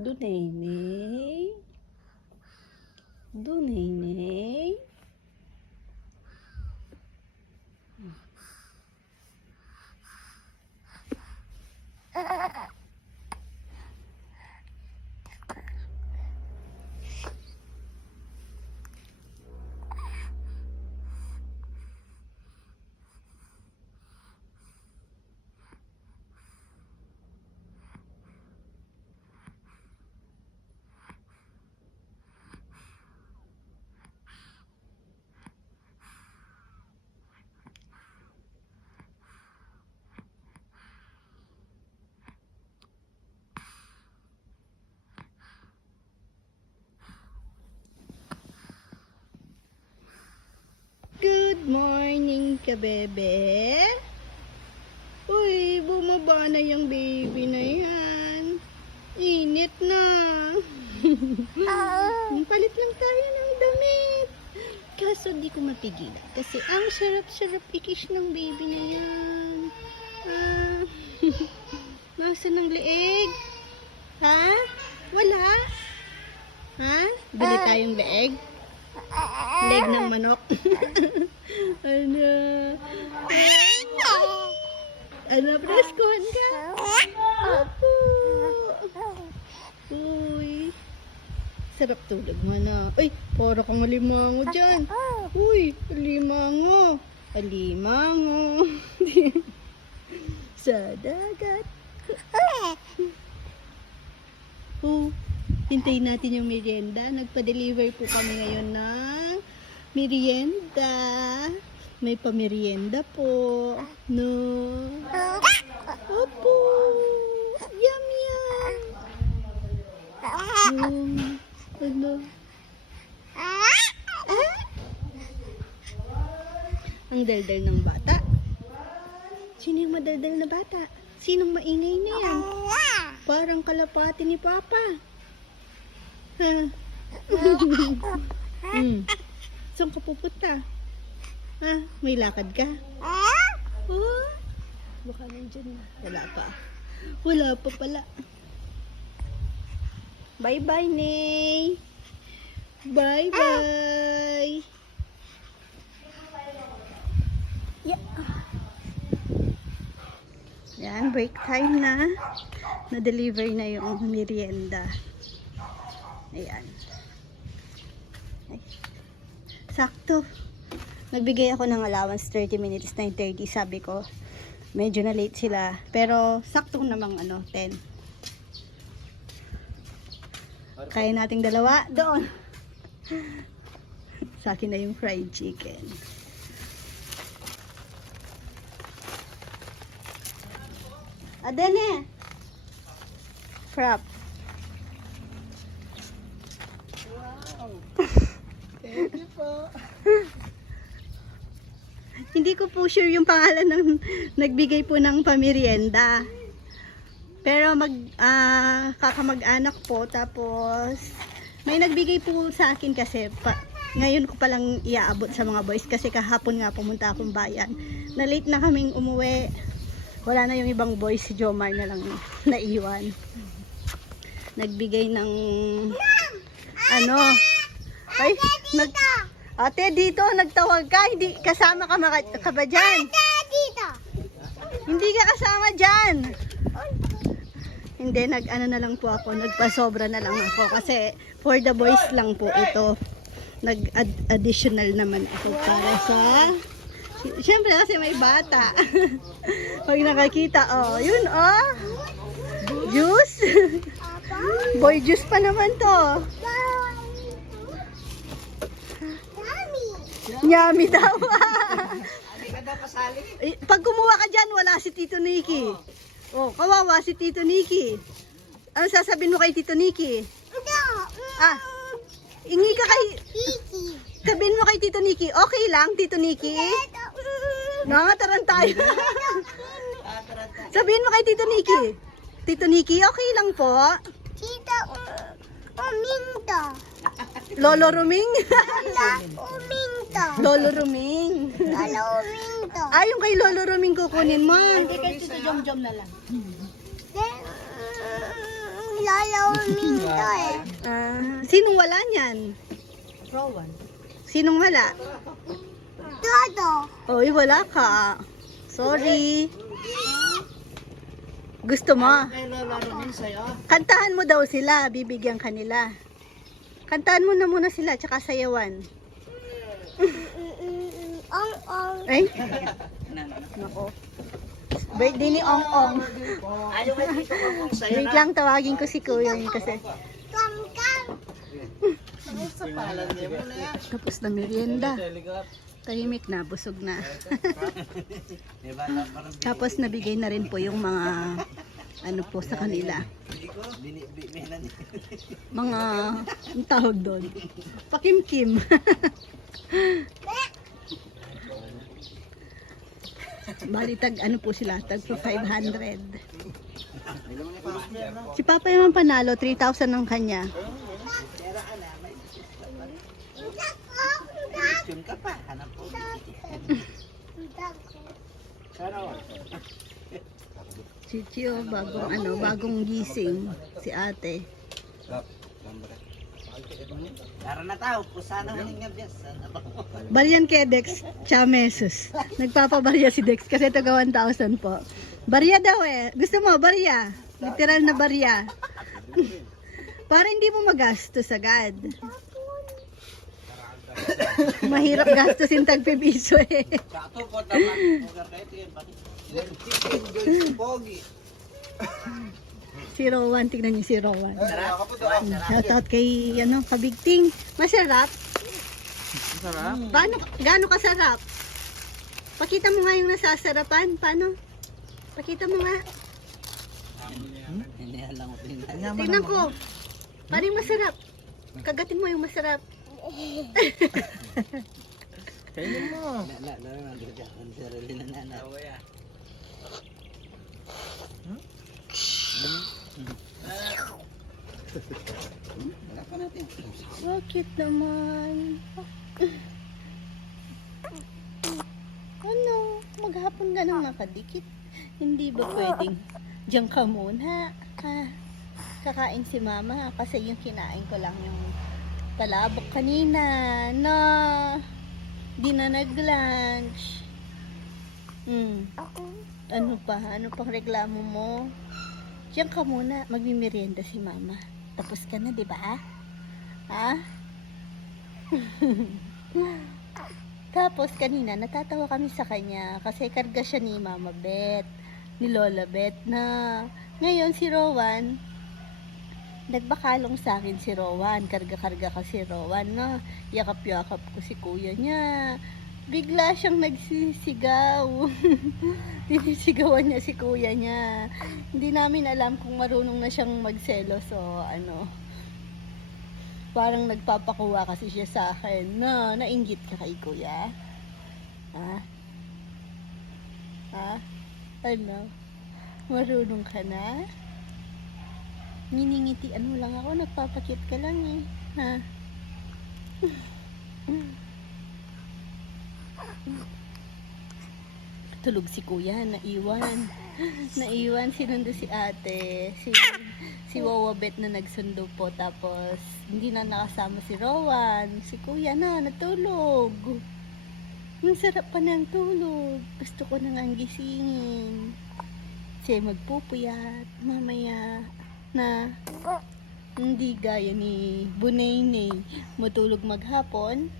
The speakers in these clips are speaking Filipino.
do neném, do neném. Good morning ka, bebe. Uy, bumaba na yung baby na yan. Init na. Palit lang tayo ng damit. Kaso di ko mapigilan. Kasi ang sarap-sarap ikish ng baby na yan. Ah, Nasaan ang leeg? Ha? Wala? Ha? Bili tayong leeg? Leg ng manok. ano? Ano, preskohan ka? Opo. Uy. Sarap tulog mo na. Uy, para kang alimango dyan. Uy, alimango. Alimango. Sa dagat. Oh, hintayin natin yung merienda. Nagpa-deliver po kami ngayon ng merienda. May pamerienda po. No. Opo. Yum, yum. Um, ano? Ah? Ang daldal ng bata. Sino yung madaldal na bata? Sinong maingay na yan? Parang kalapati ni Papa. Ha? hmm. Saan ka pupunta? Ha? May lakad ka? Oh? Baka nandyan na. Wala pa. Wala pa pala. Bye-bye, Nay. Bye-bye. Yeah. Yan, break time na. Na-deliver na yung merienda. Ayan. Ay. Sakto. Nagbigay ako ng allowance 30 minutes, 9.30 sabi ko. Medyo na late sila. Pero sakto namang ano, 10. Kaya nating dalawa doon. Sa akin na yung fried chicken. Adene. Frap. Thank you po. Hindi ko po sure yung pangalan ng nagbigay po ng pamirienda. Pero mag ah, kakamag-anak po tapos may nagbigay po sa akin kasi pa, ngayon ko palang iaabot sa mga boys kasi kahapon nga pumunta akong bayan. Na late na kaming umuwi. Wala na yung ibang boys si Jomar na lang naiwan. Nagbigay ng ano? Ay, nag Ate, dito, nagtawag ka. Hindi, kasama ka, maka, ka ba dyan? Dito. Hindi ka kasama dyan. Hindi, nag ano na lang po ako, nagpasobra na lang ako kasi for the boys lang po ito. Nag -ad additional naman ako para sa Siyempre kasi may bata. Pag nakakita, oh, yun oh. Juice. Boy juice pa naman to. Yummy daw. Hindi ka daw. Eh, Pag kumuha ka dyan, wala si Tito Nikki. Oh, kawawa si Tito Nikki. Ano sasabihin mo kay Tito Nikki? Ah, ingi ka kay... Sabihin mo kay Tito Nikki, okay lang, Tito Nikki? Nangataran tayo. Sabihin mo kay Tito Nikki. Tito Nikki, okay lang po. Tita, uminto. Lolo Ruming. Uminto. Lolo Ruming. Lalo uminto. Ah, yung kay Lolo Ruming kukunin mo. Hindi kay Tito Jom Jom na lang. Lalo wala uminto eh. Ah, sinong wala niyan? Rowan. Sinong wala? Todo. Oy, wala ka. Sorry. Gusto mo? Kantahan mo daw sila, bibigyan kanila. Kantahan mo na muna sila, tsaka sayawan. Ong ong. Ay, nako. Birthday ni Ong Ong. Ayaw dito kung sa'yo Wait lang, tawagin ko si Kuya yun kasi. Kam kam. Niya. Tapos na merienda. Tahimik na, busog na. Tapos nabigay na rin po yung mga ano po sa kanila. Mga, ang tawag doon. Pakimkim. Bali tag ano po sila, tag po 500. Si Papa yung panalo, 3,000 ng kanya. Ko. Chichio, bagong ano, bagong gising si ate. Tara na tao. Kusana mo nga ba? Baryan kay Dex Chamesus. Nagpapabarya si Dex kasi taga 1,000 po. Barya daw eh. Gusto mo, barya. Literal na barya. Para hindi mo magastos agad. Mahirap gastusin tag piso eh. Kato po tama. Pogi. Si Rowan, tignan niyo si Rowan. Sarap. Sarap. Shoutout kay ano, Kabigting. Masarap. Sarap. Paano, gaano kasarap? Pakita mo nga yung nasasarapan. Paano? Pakita mo nga. Hindi lang ko Tingnan ko. Paano yung masarap? Kagatin mo yung masarap. Kainin mo. La, la, la, la, la, ang sarili na nanak. Wala pa natin. Bakit naman? Ano? Maghapon ka nang nakadikit. Hindi ba pwedeng diyan ka muna? Ha? Kakain si mama kasi yung kinain ko lang yung talabok kanina na di na nag-lunch. Hmm. Ano pa? Ano pang reklamo mo? Diyan ka muna. Magmimerienda si mama. Tapos ka na, di ba? Ha? Tapos kanina natatawa kami sa kanya kasi karga siya ni Mama Bet, ni Lola Bet na ngayon si Rowan nagbakalong sa akin si Rowan, karga-karga kasi Rowan na yakap-yakap ko si kuya niya. Bigla siyang nagsisigaw. Sinisigawan niya si kuya niya. Hindi namin alam kung marunong na siyang magselos o ano parang nagpapakuha kasi siya sa akin na nainggit ka kay kuya. Ha? Ha? Ano? Marunong ka na? Niningitian mo lang ako, nagpapakit ka lang eh. Ha? Tulog si kuya, naiwan. Naiwan, sinundo si ate. Si, si Wawa Bet na nagsundo po. Tapos, hindi na nakasama si Rowan. Si kuya na, natulog. Ang sarap pa ng tulog. Gusto ko na nga gisingin. Siya magpupuyat mamaya na hindi gaya ni Bunay matulog maghapon.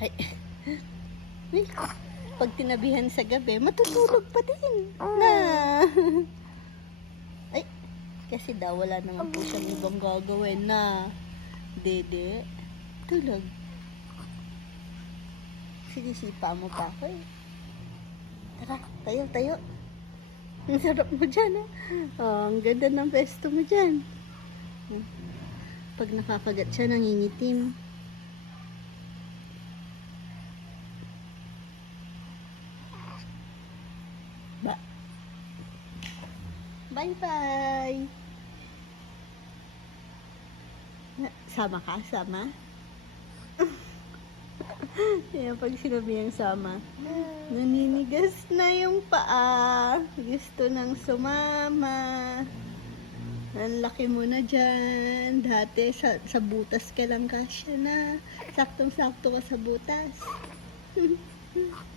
Ay, pag tinabihan sa gabi, matutulog pa din. Na. Ay, kasi daw wala na nga po siyang ibang gagawin na. Dede, tulog. Sinisipa mo pa ako eh. Tara, tayo, tayo. Ang sarap mo dyan, ah. Oh, ang ganda ng pesto mo dyan. Pag nakakagat siya, nangingitim. Bye-bye. Sama ka? Sama? Yan, pag sinabi yung sama. Naninigas na yung paa. Gusto nang sumama. Ang laki mo na dyan. Dati sa, sa butas ka lang kasya na. Saktong-sakto ka sa butas.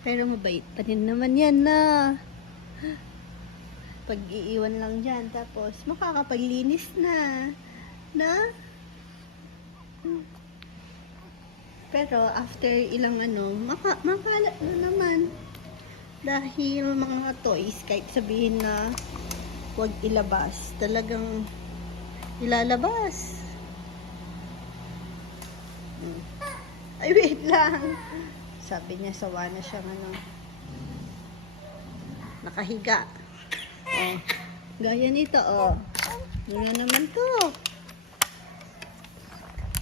Pero mabait pa rin naman yan na. Pag iiwan lang dyan, tapos makakapaglinis na. Na? Pero after ilang ano, maka, makalat na naman. Dahil mga toys, kahit sabihin na huwag ilabas, talagang ilalabas. Hmm. Ay, wait lang. Sabi niya, sawa na siyang ano. Nakahiga. Oh. Gaya nito, oh. Ano naman to?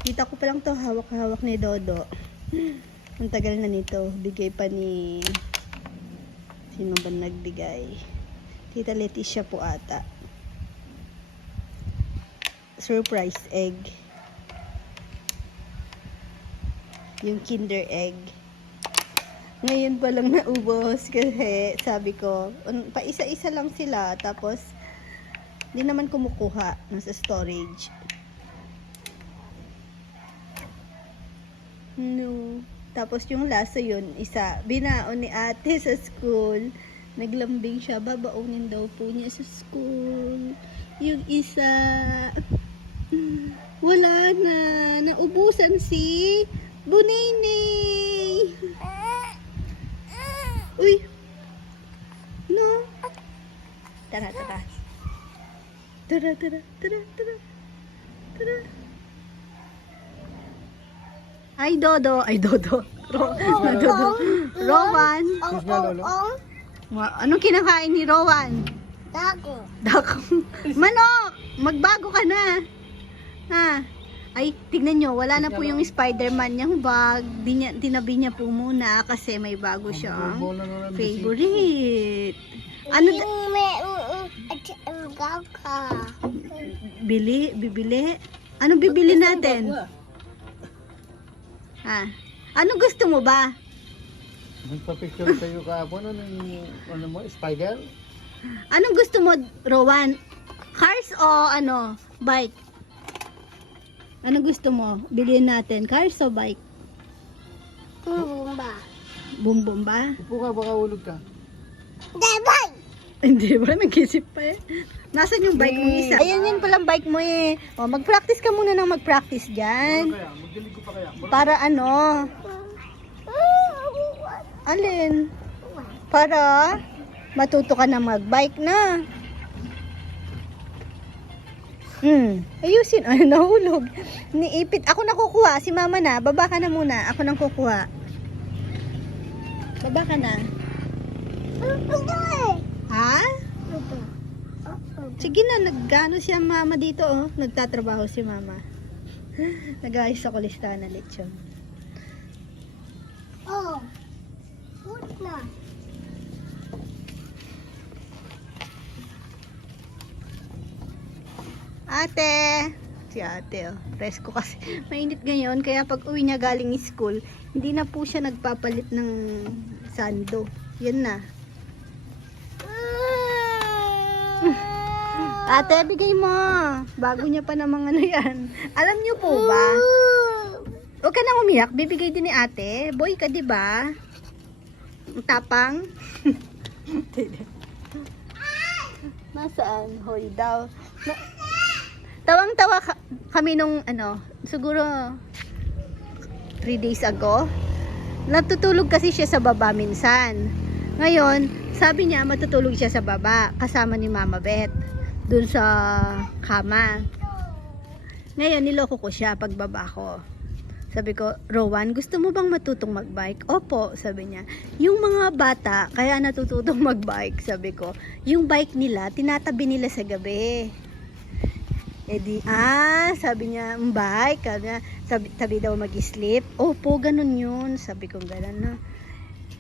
Kita ko pa lang to, hawak-hawak ni Dodo. Ang tagal na nito. Bigay pa ni... Sino ba nagbigay? Tita Leticia po ata. Surprise egg. Yung kinder egg. Ngayon pa lang naubos kasi sabi ko, pa isa-isa lang sila tapos hindi naman kumukuha nasa storage. No. Tapos yung laso yun, isa, binaon ni ate sa school. Naglambing siya, babaunin daw po niya sa school. Yung isa, wala na. Naubusan si Bunini. Uy. No. Tara, tara. Tara, tara, tara, tara. Tara. Ay, Dodo. Ay, Dodo. Ro na Dodo. Rowan. Ong, Lolo. ong. Wa- Anong kinakain ni Rowan? Dago. Dakong. Manok! Magbago ka na. Ha? Ay, tignan nyo, wala na po yung Spider-Man niyang bag. Di niya, tinabi niya po muna kasi may bago siyang favorite. Ano, da- ang gaga. bili? Bibili? Ano bibili natin? Ha? Ano gusto mo ba? Nagpa-picture sa'yo kahapon, ano yung, ano mo, spider? Anong gusto mo, Rowan? Cars o ano, bike? Anong gusto mo? Bilhin natin, cars o bike? Bumba. Boom boom ba? Upo ka, baka ulog ka. Dabay! Hindi ba? Nag-isip pa eh. Nasaan yung bike mo isa? Ayan yun palang bike mo eh. O, mag-practice ka muna ng mag-practice dyan. Kaya, magdilig ko pa kaya. Para ano? Alin? Para matuto ka na mag-bike na. Hmm, ayusin. Ay, nahulog. Niipit. Ako na kukuha. Si mama na. Baba ka na muna. Ako nang kukuha. Baba ka na. Ha? Sige na, naggano siya mama dito oh. Nagtatrabaho si mama. Nag-ayos ako listahan na lechon. Oh. Good na. Ate! Si ate, oh. Presko kasi. Mainit ngayon, kaya pag uwi niya galing school, hindi na po siya nagpapalit ng sando. Yan na. Ate, bigay mo. Bago niya pa namang ano yan. Alam niyo po ba? Huwag ka nang umiyak. Bibigay din ni ate. Boy ka, di ba? Ang tapang. Nasaan? Hoy daw. Na- Tawang-tawa ka- kami nung ano, siguro 3 days ago. Natutulog kasi siya sa baba minsan. Ngayon, sabi niya matutulog siya sa baba kasama ni Mama Beth dun sa kama. Ngayon, niloko ko siya pagbaba ko. Sabi ko, Rowan, gusto mo bang matutong magbike? Opo, sabi niya. Yung mga bata, kaya natututong magbike, sabi ko. Yung bike nila, tinatabi nila sa gabi. Eh di, ah, sabi niya, "Mm, bike, sabi sabi, daw mag-sleep. Opo, ganun yun. Sabi ko, ganun na.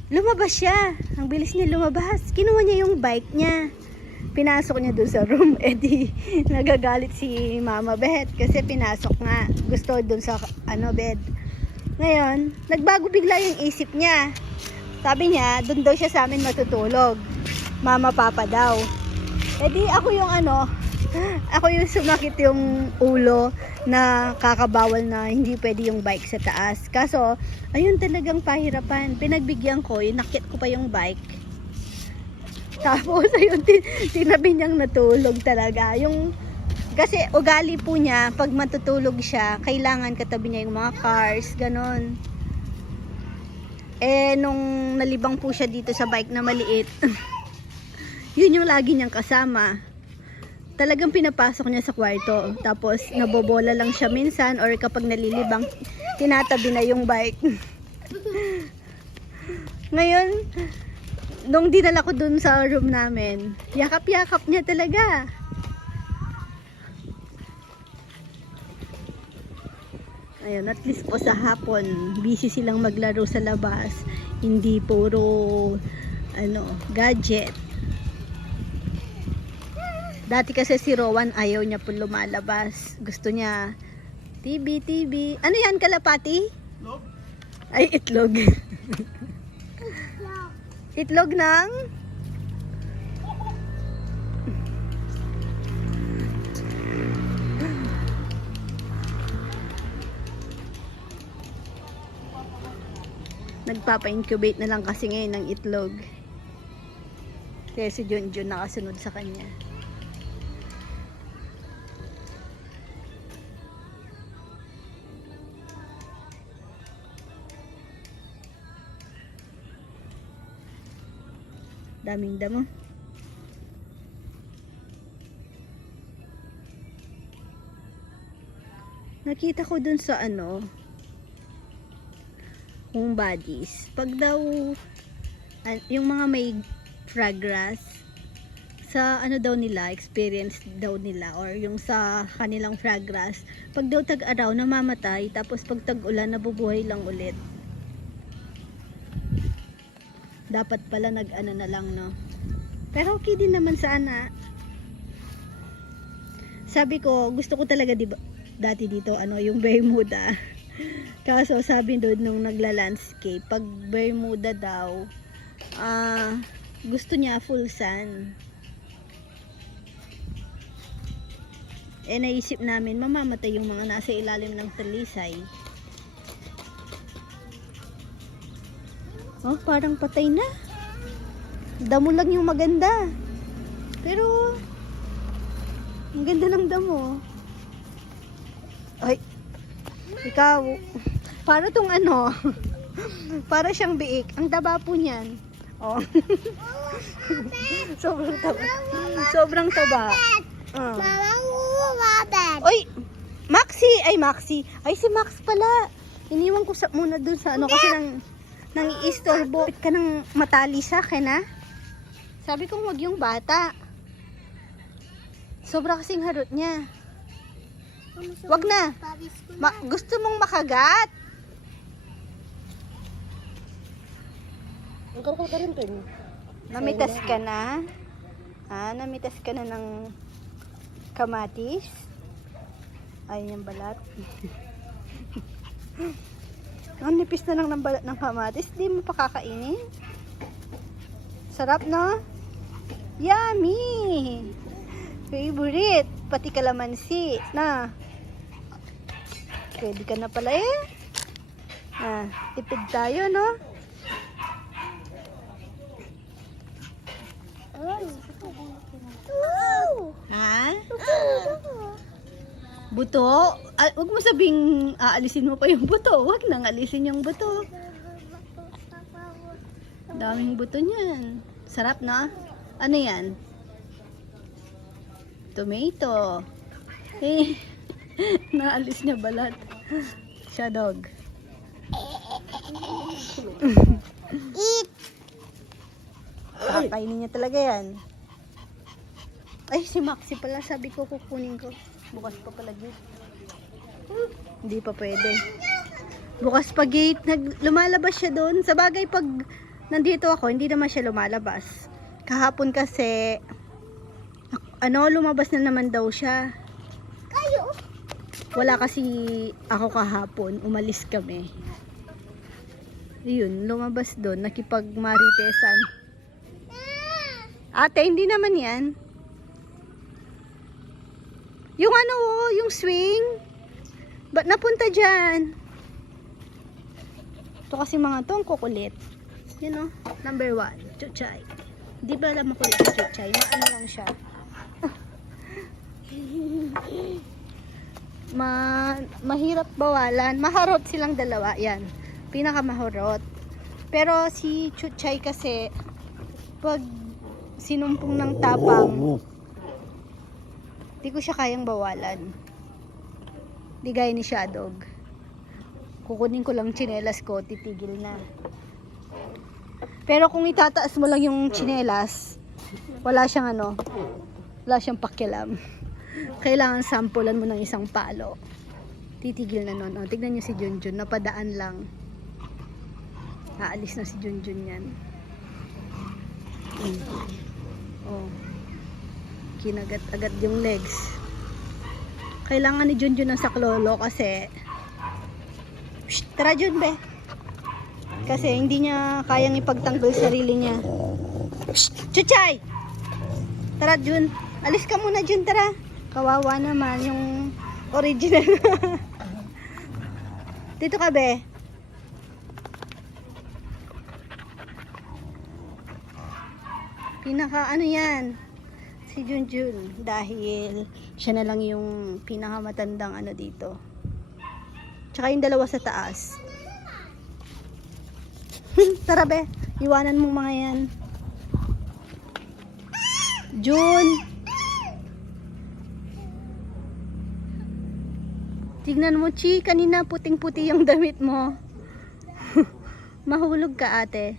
Lumabas siya. Ang bilis niya lumabas. Kinuha niya yung bike niya. Pinasok niya doon sa room. Eh di, nagagalit si Mama Beth kasi pinasok nga. Gusto doon sa ano bed. Ngayon, nagbago bigla yung isip niya. Sabi niya, doon daw siya sa amin matutulog. Mama Papa daw. Eh di ako yung ano, ako yung sumakit yung ulo na kakabawal na hindi pwede yung bike sa taas. Kaso, ayun talagang pahirapan. Pinagbigyan ko, inakit ko pa yung bike. Tapos, ayun, tin tinabi niyang natulog talaga. Yung, kasi ugali po niya, pag matutulog siya, kailangan katabi niya yung mga cars, ganon. Eh, nung nalibang po siya dito sa bike na maliit, yun yung lagi niyang kasama. Talagang pinapasok niya sa kwarto. Tapos, nabobola lang siya minsan or kapag nalilibang, tinatabi na yung bike. Ngayon, nung dinala ko dun sa room namin, yakap-yakap niya talaga. Ayun, at least po sa hapon, busy silang maglaro sa labas. Hindi puro ano, gadget. Dati kasi si Rowan ayaw niya po lumalabas. Gusto niya TV, TV. Ano yan, kalapati? Itlog? Ay, itlog. itlog ng? Nagpapa-incubate na lang kasi ngayon ng itlog. Kaya si Junjun nakasunod sa kanya. Daming damo. Nakita ko dun sa ano, home bodies. Pag daw, yung mga may fragrance, sa ano daw nila, experience daw nila, or yung sa kanilang fragrance, pag daw tag-araw, namamatay, tapos pag tag-ulan, nabubuhay lang ulit. Dapat pala nag-ano na lang, no? Pero okay din naman sana. Sabi ko, gusto ko talaga, di ba, dati dito, ano, yung Bermuda. Kaso sabi doon nung nagla-landscape, pag Bermuda daw, ah, gusto niya full sun. Eh, naisip namin, mamamatay yung mga nasa ilalim ng talisay. Oh, parang patay na. Damo lang yung maganda. Pero, ang ganda ng damo. Ay, ikaw, para tong ano, para siyang biik. Ang taba po niyan. Oh. Sobrang taba. Sobrang taba. Rabbit. Oy, Maxi! Ay, Maxi. Ay, si Max pala. Iniwan ko sa, muna dun sa ano kasi nang nang iistorbo ka nang matali sa akin ha. Sabi ko wag yung bata. Sobra kasing harot niya. Wag na. Ma- gusto mong makagat? Ang karkal ka rin. Namitas ka na? Ha? Namitas ka na ng kamatis? Ayun yung balat. Ang nipis na lang ng balat ng kamatis. Di mo pa kakainin? Sarap, no? Yummy! Favorite! Pati kalamansi. Na. Pwede ka na pala eh. Ah, tipid tayo, no? Ha? Buto? Ah, wag mo sabing aalisin mo pa yung buto. Wag nang alisin yung buto. Daming buto niyan. Sarap na. Ano yan? Tomato. Eh, naalis niya balat. Siya dog. Eat. Kakainin niya talaga yan. Ay, si Maxi pala. Sabi ko kukunin ko. Bukas pa pala gate. Hindi pa pwede. Bukas pa gate. Nag, lumalabas siya doon. Sa bagay, pag nandito ako, hindi naman siya lumalabas. Kahapon kasi, ano, lumabas na naman daw siya. Kayo. Wala kasi ako kahapon. Umalis kami. Yun, lumabas doon. Nakipag-maritesan. Ate, hindi naman yan. Yung ano, oh, yung swing. Ba't napunta dyan? Ito kasi mga to, ang kukulit. You know, number one, chuchay. Di ba alam makulit yung chuchay? Maano lang siya. Ma mahirap bawalan. Maharot silang dalawa. Yan. Pinakamahurot. Pero si Chuchay kasi pag sinumpong ng tapang di ko siya kayang bawalan. Di gaya ni Shadog. Kukunin ko lang tsinelas ko, titigil na. Pero kung itataas mo lang yung tsinelas, wala siyang ano, wala siyang pakialam. Kailangan sampulan mo ng isang palo. Titigil na nun. O, tignan niyo si Junjun, napadaan lang. Aalis na si Junjun yan. Mm. Oh. Kinagat-agat yung legs. Kailangan ni Junjun ng saklolo kasi Shh, tara Jun be. Kasi hindi niya kayang ipagtanggol sarili niya. Chuchay! Tara Jun. Alis ka muna Jun, tara. Kawawa naman yung original. Dito ka be. Pinaka ano yan? Si Junjun dahil siya na lang yung pinakamatandang ano dito. Tsaka yung dalawa sa taas. Tara be, iwanan mo mga yan. Jun! Tignan mo, Chi, kanina puting-puti yung damit mo. Mahulog ka ate.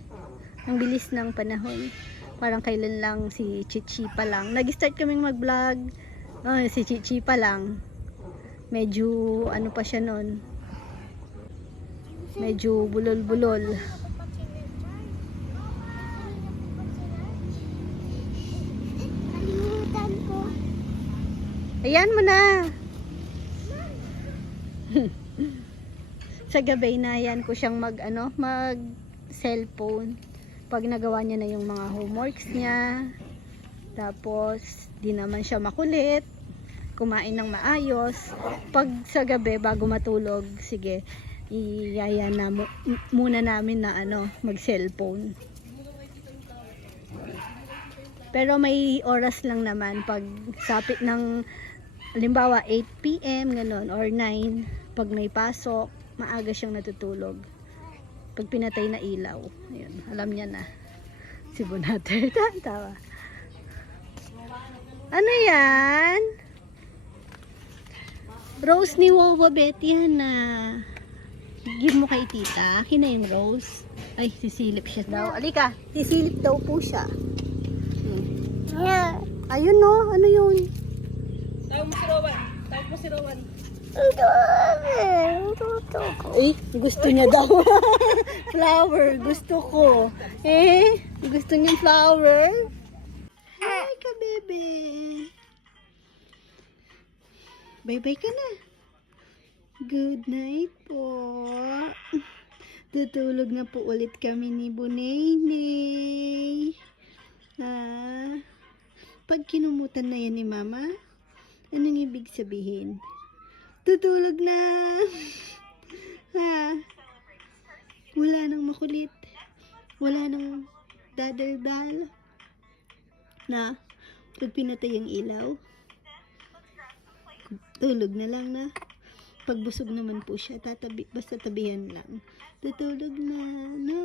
Ang bilis ng panahon. Parang kailan lang si Chichi pa lang. Nag-start kaming mag-vlog. Oh, si Chichi pa lang. Medyo ano pa siya nun. Medyo bulol-bulol. Ayan mo na. Sa gabi na yan ko siyang mag ano, mag cellphone. Pag nagawa niya na yung mga homeworks niya. Tapos di naman siya makulit. Kumain ng maayos. Pag sa gabi bago matulog, sige, iyaya na mu- muna namin na ano, mag cellphone. Pero may oras lang naman pag sapit ng halimbawa 8 p.m. ganun or 9 pag may pasok maaga siyang natutulog pag pinatay na ilaw ayun alam niya na. Si Bonater tawa ano yan? Rose ni Wawa Betty yan na give mo kay tita. Akin yung rose. Ay sisilip siya daw. Alika sisilip daw po siya. Hmm. ayun no? Ano yun? Ang dami. Ang tuto ko. Eh, gusto niya daw. flower, gusto ko. Eh, gusto niya flower. Hi ka, bebe. Bye-bye ka na. Good night po. Tutulog na po ulit kami ni Bunay Ah, pag kinumutan na yan ni Mama, anong ibig sabihin? Tutulog na. ha? Wala nang makulit. Wala nang dadaldal. Na? Pag pinatay ang ilaw. Tulog na lang na. Pag busog naman po siya, tatabi, basta tabihan lang. Tutulog na, na.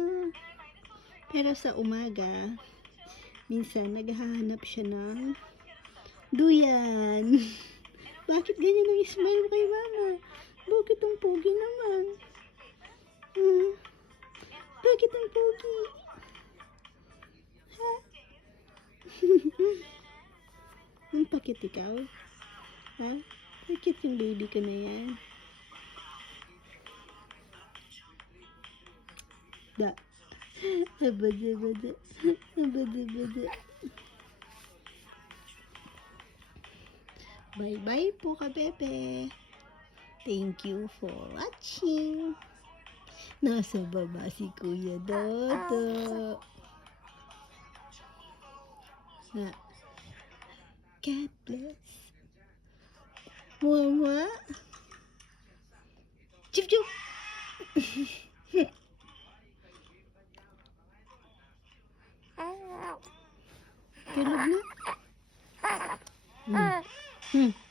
Pero sa umaga, minsan naghahanap siya ng duyan. Bakit ganyan ang smile kay mama? Bakit ang pogi naman? Hmm? Bakit ang pogi? Ha? ang pakit ikaw? Ha? Bakit yung baby ko na yan? Da. Abada, abada. Abada, abada. Bye-bye po ka, Bebe. Thank you for watching. Nasa baba si Kuya Dodo. Na. God bless. Mama. Chip chip. Tulog na. Hmm. Hmm.